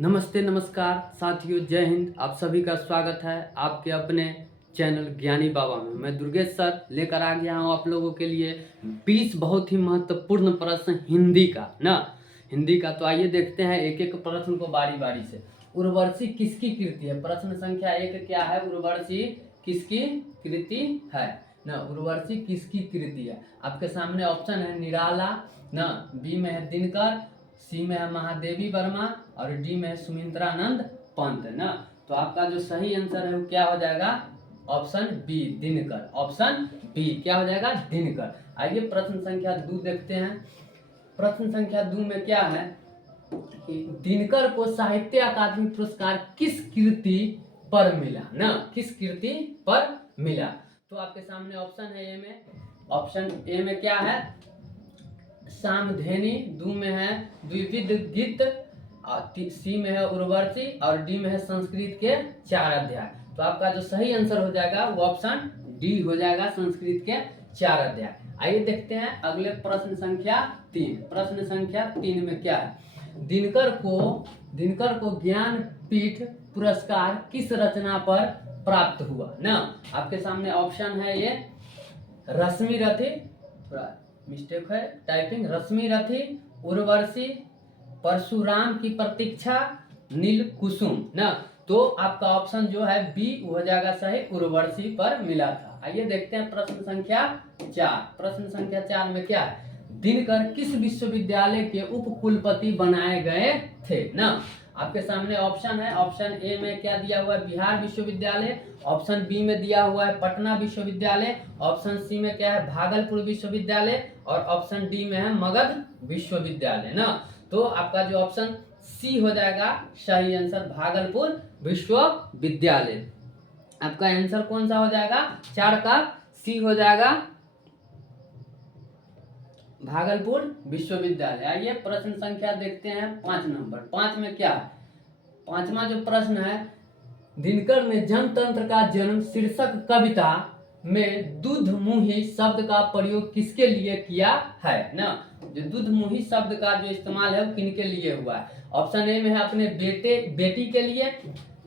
नमस्ते नमस्कार साथियों, जय हिंद। आप सभी का स्वागत है आपके अपने चैनल ज्ञानी बाबा में। मैं दुर्गेश सर लेकर आ गया हूँ आप लोगों के लिए 20 बहुत ही महत्वपूर्ण प्रश्न हिंदी का ना। हिंदी का तो आइए देखते हैं एक एक प्रश्न को बारी बारी से। उर्वशी किसकी कृति है? प्रश्न संख्या 1 क्या है? उर्वशी किसकी कृति है ना। उर्वशी किसकी कृति है? आपके सामने ऑप्शन है निराला ना, बी में है दिनकर, सी में है महादेवी वर्मा और डी में है सुमित्रानंद पंत ना। तो आपका जो सही आंसर है वो क्या हो जाएगा? Option B Dinkar. Option B क्या हो जाएगा? दिनकर। आइए प्रश्न संख्या 2 देखते हैं। प्रश्न संख्या 2 में क्या है कि दिनकर को साहित्य अकादमी पुरस्कार किस कृति पर मिला ना। किस कृति पर मिला? तो आपके सामने ऑप्शन है ए में। ऑप्शन ए में क्या है? सामधेनी, दू में है द्विविध गीत, सी में है उर्वशी और डी में है संस्कृत के 4 अध्याय। तो आपका जो सही आंसर हो जाएगा वो ऑप्शन डी हो जाएगा, संस्कृत के 4 अध्याय। आइए देखते हैं अगले प्रश्न संख्या 3। प्रश्न संख्या 3 में क्या है? दिनकर को ज्ञानपीठ पुरस्कार किस रचना पर प्राप्त हुआ ना। आपके सामने ऑप्शन है ये रश्मि रथी, थोड़ा मिस्टेक है टाइपिंग, रश्मि रथी, उर्वशी, परशुराम की प्रतीक्षा, नील कुसुम ना। तो आपका ऑप्शन जो है बी हो जाएगा सही, उर्वशी पर मिला था। आइए देखते हैं प्रश्न संख्या 4। प्रश्न संख्या 4 में क्या है? दिनकर किस विश्वविद्यालय के उप कुलपति बनाए गए थे ना। आपके सामने ऑप्शन है। ऑप्शन ए में क्या दिया हुआ है? बिहार विश्वविद्यालय। ऑप्शन बी में दिया हुआ है पटना विश्वविद्यालय। ऑप्शन सी में क्या है? भागलपुर विश्वविद्यालय। और ऑप्शन डी में है मगध विश्वविद्यालय ना। तो आपका जो ऑप्शन सी हो जाएगा सही आंसर, भागलपुर विश्वविद्यालय। आपका आंसर कौन सा हो जाएगा? 4 का सी हो जाएगा, भागलपुर विश्वविद्यालय। आइए प्रश्न संख्या देखते हैं 5 नंबर। 5 में क्या है? 5वां जो प्रश्न है, दिनकर ने जनतंत्र का जन्म शीर्षक कविता में दुधमुही शब्द का प्रयोग किसके लिए किया है ना। जो दुधमुही शब्द का जो इस्तेमाल है वो किनके लिए हुआ है? ऑप्शन ए में है अपने बेटी के लिए,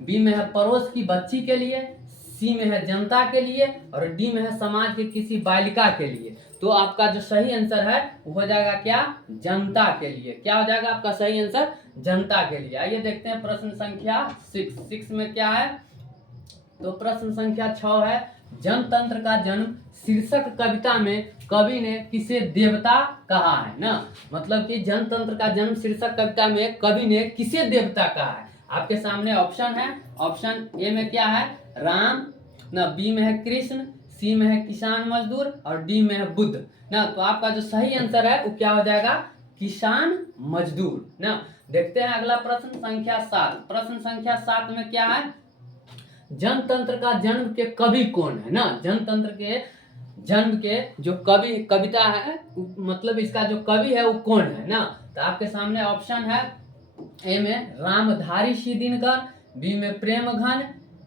बी में है पड़ोस की बच्ची के लिए, सी में है जनता के लिए और डी में है समाज के किसी बालिका के लिए। तो आपका जो सही आंसर है वो हो जाएगा क्या? जनता के लिए। क्या हो जाएगा आपका सही आंसर? जनता के लिए। आइए देखते हैं प्रश्न संख्या 6 में क्या है? तो प्रश्न संख्या 6 है, जनतंत्र का जन्म शीर्षक कविता में कवि ने किसे देवता कहा है ना। मतलब कि जनतंत्र का जन्म शीर्षक कविता में कवि ने किसे देवता कहा है? आपके सामने ऑप्शन है। ऑप्शन ए में क्या है? राम ना, बी में है कृष्ण, सी में है किसान मजदूर और डी में है बुद्ध ना। तो आपका जो सही आंसर है वो क्या हो जाएगा? किसान मजदूर ना। देखते हैं अगला प्रश्न संख्या 7। प्रश्न संख्या 7 में क्या है? जनतंत्र का जन्म के कवि कौन है ना। जनतंत्र के जन्म के जो कविता है, मतलब इसका जो कवि है वो कौन है ना। तो आपके सामने ऑप्शन है ए में रामधारी सी दिनकर, बी में प्रेम घन,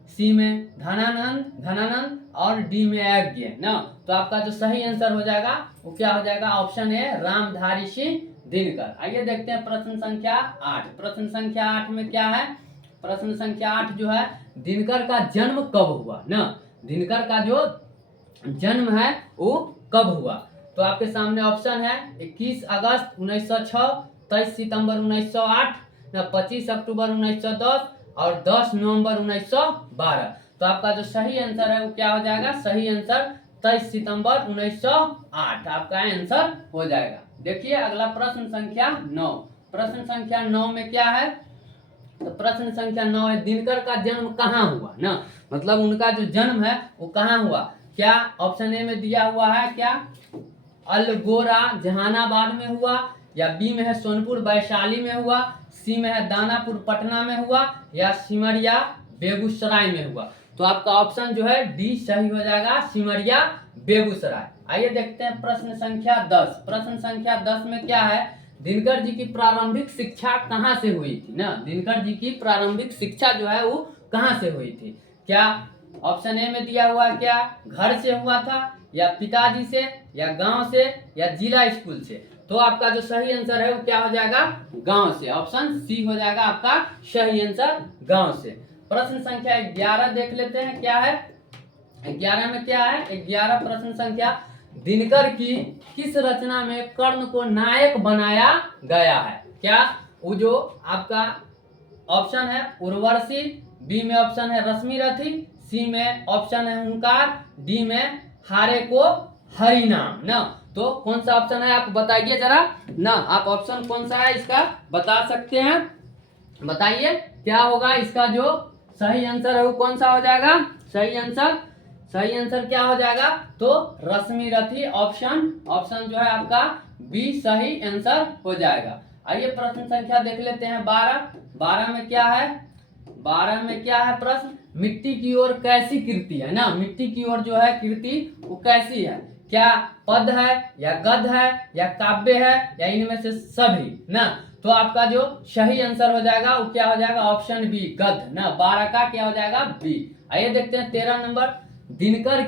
सी में धनानंद और डी में यज्ञ ना। तो आपका जो सही आंसर हो जाएगा वो क्या हो जाएगा? ऑप्शन है रामधारी सी दिनकर। आइए देखते हैं प्रश्न संख्या 8। प्रश्न संख्या 8 में क्या है? प्रश्न संख्या 8 जो है, दिनकर का जन्म कब हुआ ना। दिनकर का जो जन्म है वो कब हुआ? तो आपके सामने ऑप्शन है 21 अगस्त 1906, 23 सितंबर 1908 ना, 25 अक्टूबर 1910 और 10 नवंबर 1912। तो आपका जो सही आंसर है वो क्या हो जाएगा? सही आंसर 23 सितंबर 1908 आपका आंसर हो जाएगा। देखिए अगला प्रश्न संख्या 9। प्रश्न संख्या 9 में क्या है? तो प्रश्न संख्या 9 है, दिनकर का जन्म कहाँ हुआ ना। मतलब उनका जो जन्म है वो कहाँ हुआ? क्या ऑप्शन ए में दिया हुआ है? क्या अलगोरा जहानाबाद में हुआ, या बी में है सोनपुर वैशाली में हुआ, सी में है दानापुर पटना में हुआ, या सिमरिया बेगूसराय में हुआ। तो आपका ऑप्शन जो है डी सही हो जाएगा, सिमरिया बेगूसराय। आइए देखते हैं प्रश्न संख्या 10। प्रश्न संख्या 10 में क्या है? दिनकर जी की प्रारंभिक शिक्षा कहाँ से हुई थी ना। दिनकर जी की प्रारंभिक शिक्षा जो है वो कहाँ से हुई थी? क्या ऑप्शन ए में दिया हुआ है? क्या घर से हुआ था, या पिताजी से, या गांव से, या जिला स्कूल से। तो आपका जो सही आंसर है वो क्या हो जाएगा, गांव से। ऑप्शन सी हो जाएगा आपका सही आंसर, गांव से। प्रश्न संख्या 11 देख लेते हैं क्या है। 11 में क्या है, 11 प्रश्न संख्या, दिनकर की किस रचना में कर्ण को नायक बनाया गया है। क्या वो जो आपका ऑप्शन है उर्वशी, बी में ऑप्शन है रश्मि रथी, सी में ऑप्शन है हुंकार, डी में हारे को हरिनाम ना। तो कौन सा ऑप्शन है आप बताइए जरा ना, आप ऑप्शन कौन सा है इसका बता सकते हैं, बताइए क्या होगा इसका जो सही आंसर है वो कौन सा हो जाएगा। सही आंसर क्या हो जाएगा, तो रश्मि रथी ऑप्शन जो है आपका बी सही आंसर हो जाएगा। आइए प्रश्न संख्या देख लेते हैं 12 में क्या है। 12 में क्या है प्रश्न, मिट्टी की ओर कैसी कृति है ना। मिट्टी की ओर जो है कृति वो कैसी है, क्या पद है या गद है या काव्य है या इनमें से सभी ना। तो आपका जो सही आंसर हो जाएगा वो क्या हो जाएगा, ऑप्शन बी गद ना। 12 का क्या हो जाएगा, बी। आइए देखते हैं 13 नंबर, दिनकर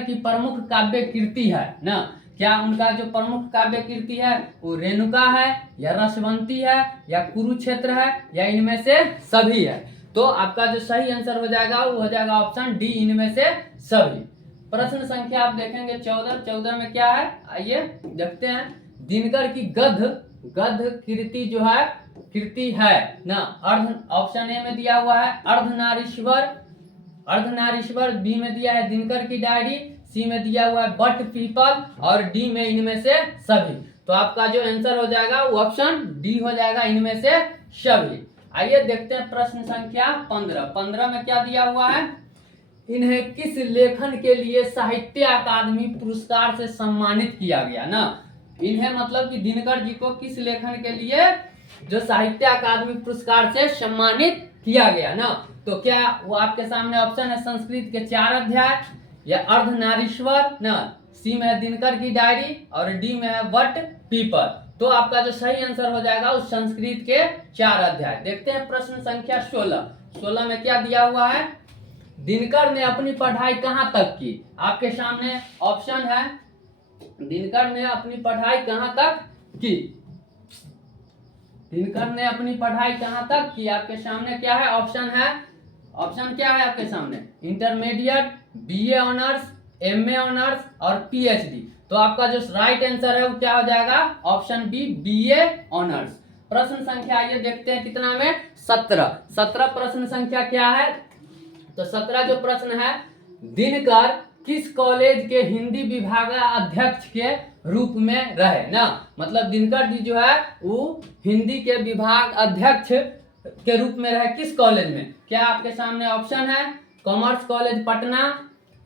की प्रमुख काव्य कृति है ना। क्या उनका जो प्रमुख काव्य कृति है वो रेणुका है या रसवंती है या कुरुक्षेत्र है या इनमें से सभी है। तो आपका जो सही आंसर हो जाएगा वो हो जाएगा ऑप्शन डी, इनमें से सभी। प्रश्न संख्या आप देखेंगे 14 में क्या है, आइए देखते हैं। दिनकर की गद्य कृति जो है कृति है ना, ऑप्शन ए में दिया हुआ है अर्धनारीश्वर, बी में दिया है दिनकर की डायरी, सी में दिया हुआ है बट पीपल और डी में इनमें से सभी। तो आपका जो आंसर हो जाएगा वो ऑप्शन डी हो जाएगा, इनमें से सभी। आइए देखते हैं प्रश्न संख्या 15 में क्या दिया हुआ है, इन्हें किस लेखन के लिए साहित्य अकादमी पुरस्कार से सम्मानित किया गया ना। इन्हें मतलब कि दिनकर जी को किस लेखन के लिए जो साहित्य अकादमी पुरस्कार से सम्मानित किया गया ना। तो क्या वो आपके सामने ऑप्शन है संस्कृत के 4 अध्याय या अर्धनारीश्वर ना, सी में है दिनकर की डायरी और डी में है बट पीपल। तो आपका जो सही आंसर हो जाएगा उस संस्कृत के 4 अध्याय। देखते हैं प्रश्न संख्या 16 में क्या दिया हुआ है, दिनकर ने अपनी पढ़ाई कहाँ तक की। आपके सामने ऑप्शन है दिनकर ने अपनी पढ़ाई कहाँ तक की, दिनकर ने अपनी पढ़ाई कहाँ तक की। आपके सामने क्या है, ऑप्शन क्या है आपके सामने, intermediate, BA honours, MA honours और पीएचडी। तो आपका जो राइट आंसर है वो क्या हो जाएगा, ऑप्शन बी बीए ऑनर्स। प्रश्न संख्या आइए देखते हैं कितना में, 17 प्रश्न संख्या क्या है, तो 17 जो प्रश्न है, दिनकर किस कॉलेज के हिंदी विभाग अध्यक्ष के रूप में रहे ना। मतलब दिनकर जी जो है वो हिंदी के विभाग अध्यक्ष के रूप में रहे किस कॉलेज में। क्या आपके सामने ऑप्शन है commerce college Patna,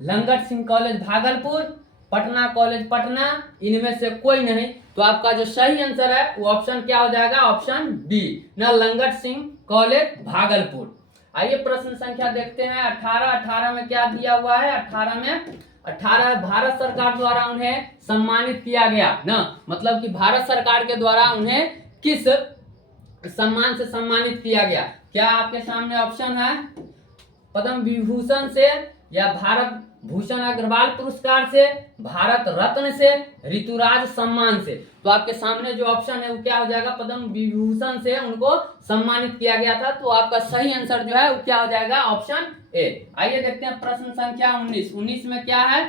Langat Singh college Bhagalpur, Patna college Patna, इनमें से कोई नहीं। तो आपका जो सही आंसर है वो ऑप्शन क्या हो जाएगा, ऑप्शन बी ना, लंगट सिंह कॉलेज भागलपुर। आइए प्रश्न संख्या देखते हैं 18 में क्या दिया हुआ है। 18 भारत सरकार द्वारा उन्हें सम्मानित किया गया ना। मतलब कि भारत सरकार के द्वारा उन्हें किस सम्मान से सम्मानित किया गया। क्या आपके सामने ऑप्शन है पद्म विभूषण से या भारत भूषण अग्रवाल पुरस्कार से, भारत रत्न से, ऋतुराज सम्मान से। तो आपके सामने जो ऑप्शन है वो क्या हो जाएगा, पद्म विभूषण से उनको सम्मानित किया गया था। तो आपका सही आंसर जो है वो क्या हो जाएगा, ऑप्शन ए। आइए देखते हैं प्रश्न संख्या 19 में क्या है,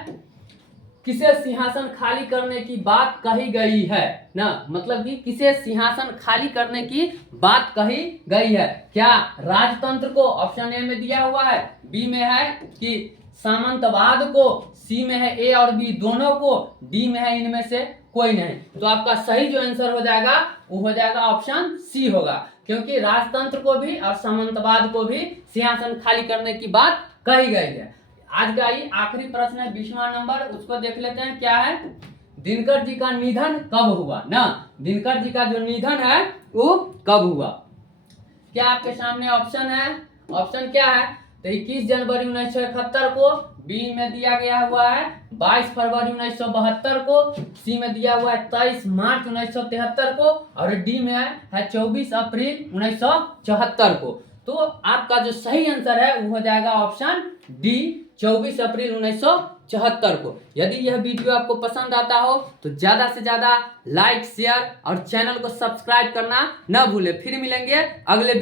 किसे सिंहासन खाली करने की बात कही गई है ना। मतलब कि किसे सिंहासन खाली करने की बात कही गई है। क्या राजतंत्र को, ऑप्शन ए में दिया हुआ है, बी में है कि सामंतवाद को, सी में है ए और बी दोनों को, डी में है इनमें से कोई नहीं। तो आपका सही जो आंसर हो जाएगा वो हो जाएगा ऑप्शन सी होगा, क्योंकि राजतंत्र को भी और सामंतवाद को भी सिंहासन खाली करने की बात कही गई है। आज का ये आखिरी प्रश्न है 20वां नंबर, उसको देख लेते हैं क्या है, दिनकर जी का निधन कब हुआ ना। दिनकर जी का जो निधन है वो कब हुआ। क्या आपके सामने ऑप्शन है, ऑप्शन क्या है, तो 21 जनवरी 1971 को, बी में दिया गया हुआ है 22 फरवरी 1972 को, सी में दिया हुआ है 23 मार्च 1973 को और डी में है 24 अप्रैल 1974 को। तो आपका जो सही आंसर है वो हो जाएगा ऑप्शन डी 24 अप्रैल 1974 1974 को। यदि यह वीडियो आपको पसंद आता हो तो ज़्यादा से ज़्यादा लाइक, शेयर और चैनल को सब्सक्राइब करना न भूलें। फिर मिलेंगे अगले